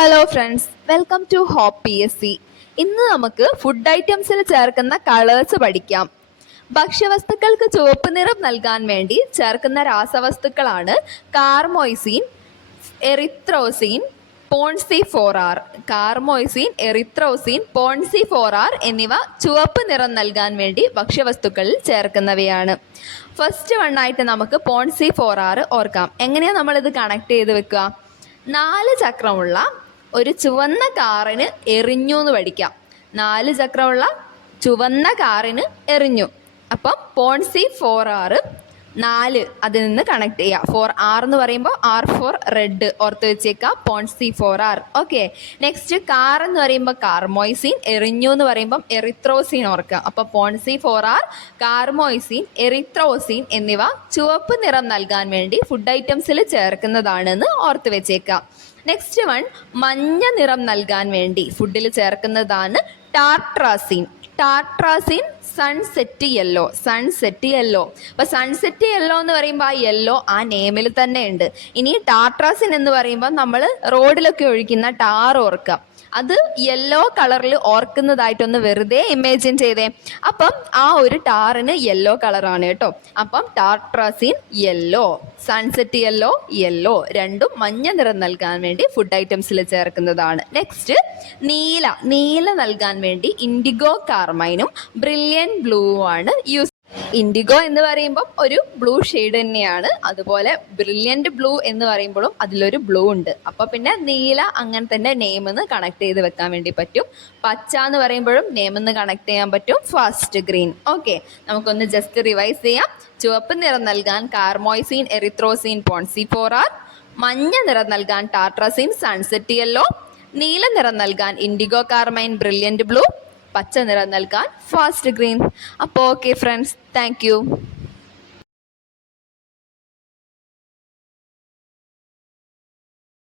Hello friends welcome to hope P S C ഇന്ന് നമുക്ക് food ഐറ്റംസിൽ ചേർക്കുന്ന കളേഴ്സ് പഠിക്കാം. ഭക്ഷ്യവസ്തുക്കൾക്ക് ചുവപ്പ് നിറം നൽകാൻ വേണ്ടി ചേർക്കുന്ന രാസവസ്തുക്കളാണ് carmoisine erythrosine ponceau four R carmoisine erythrosine ponceau four R എന്നിവ ചുവപ്പ് നിറം നൽകാൻ വേണ്ടി ഭക്ഷ്യവസ്തുക്കളിൽ ചേർക്കുന്നവയാണ്. ഫസ്റ്റ് വണ്ണായിട്ട് നമുക്ക് പോൺസി ഫോർ ആർ ഓർക്കാം. എങ്ങനെയാണ് നമ്മളിത് കണക്ട് ചെയ്ത് വെക്കുക? നാല് ചക്രമുള്ള ഒരു ചുവന്ന കാറിന് എറിഞ്ഞു എന്ന് പഠിക്കാം. നാല് ചക്രമുള്ള ചുവന്ന കാറിന് എറിഞ്ഞു. അപ്പം പോൺസി ഫോർ ആറ് നാല് അതിൽ നിന്ന് കണക്ട് ചെയ്യുക ഫോർ ആർ എന്ന് പറയുമ്പോൾ ആർ ഫോർ റെഡ് ഓർത്ത് വെച്ചേക്കാം. C four R okay next car എന്ന് പറയുമ്പോൾ കാർമോയ്സീൻ എറിഞ്ഞു എന്ന് പറയുമ്പോൾ എറിത്രോസീൻ ഓർക്കുക അപ്പോൾ പോൺസി ഫോർ ആർ കാർമോയ്സീൻ എറിത്രോസീൻ എന്നിവ ചുവപ്പ് നിറം നൽകാൻ വേണ്ടി ഫുഡ് ഐറ്റംസിൽ ചേർക്കുന്നതാണെന്ന് ഓർത്ത് വെച്ചേക്കാം. നെക്സ്റ്റ് വൺ മഞ്ഞ നിറം നൽകാൻ വേണ്ടി ഫുഡിൽ ചേർക്കുന്നതാണ് tartrazine tartrazine sunset yellow sunset yellow അപ്പൊ സൺസെറ്റ് യെല്ലോ എന്ന് പറയുമ്പോൾ ആ യെല്ലോ ആ നെയിമിൽ തന്നെ ഉണ്ട്. ഇനി ടാർട്രാസിൻ എന്ന് പറയുമ്പോൾ നമ്മൾ റോഡിലൊക്കെ ഒഴിക്കുന്ന ടാർ ഓർക്കുക അത് യെല്ലോ കളറിൽ ഓർക്കുന്നതായിട്ടൊന്ന് വെറുതെ ഇമേജിൻ ചെയ്തേ. അപ്പം ആ ഒരു ടാറിന് യെല്ലോ കളറാണ് കേട്ടോ. അപ്പം tartrazine yellow sunset yellow yellow രണ്ടും മഞ്ഞ നിറം നൽകാൻ വേണ്ടി ഫുഡ് ഐറ്റംസിൽ ചേർക്കുന്നതാണ്. നെക്സ്റ്റ് നീല. നീല നൽകാൻ വേണ്ടി ഇൻഡിഗോ കാർമൈനും ബ്രില്യൻ ബ്ലൂ ആണ് യൂസ് ഇൻഡിഗോ എന്ന് പറയുമ്പം ഒരു ബ്ലൂ ഷെയ്ഡ് തന്നെയാണ്. അതുപോലെ ബ്രില്യന്റ് ബ്ലൂ എന്ന് പറയുമ്പോഴും അതിലൊരു ബ്ലൂ ഉണ്ട്. അപ്പോൾ പിന്നെ നീല അങ്ങനെ തന്നെ നെയിം എന്ന് കണക്ട് ചെയ്ത് വെക്കാൻ വേണ്ടി പറ്റും. പച്ച എന്ന് പറയുമ്പോഴും നെയിം എന്ന് കണക്ട് ചെയ്യാൻ പറ്റും. ഫാസ്റ്റ് ഗ്രീൻ ഓക്കെ നമുക്കൊന്ന് ജസ്റ്റ് റിവൈസ് ചെയ്യാം. ചുവപ്പ് നിറം നൽകാൻ കാർമോയ്സീൻ എറിത്രോസീൻ പോൺസി ഫോർ ആർ മഞ്ഞ നിറം നൽകാൻ ടാട്രസീൻ സൺസെറ്റ് യെല്ലോ നീല നിറം നൽകാൻ ഇൻഡിഗോ കാർമൈൻ ബ്രില്യന്റ് ബ്ലൂ പച്ച നിറം നൽകാൻ ഫാസ്റ്റ് ഗ്രീൻ അപ്പോൾ ഓക്കെ ഫ്രണ്ട്സ് താങ്ക്